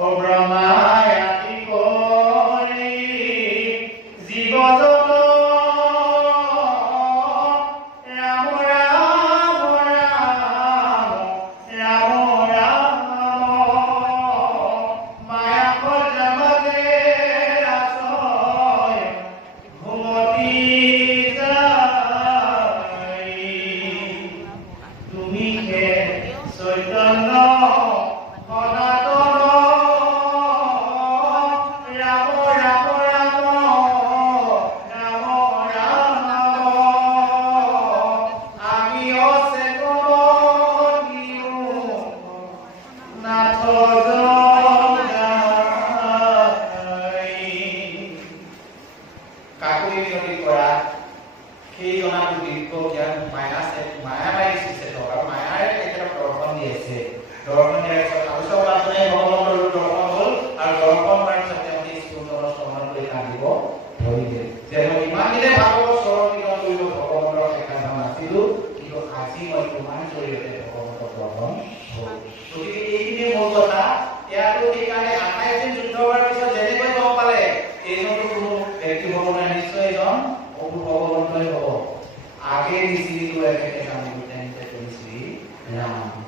ব্রহ্মায়াতি করি জীবজগত রাম রাম রাম রাম রাম মায়া জগতে আশ্রয় ঘুমতি যায় তুমি হে চৈতন্য আগে দিছিলো একেটা কাম করতে করছি রাম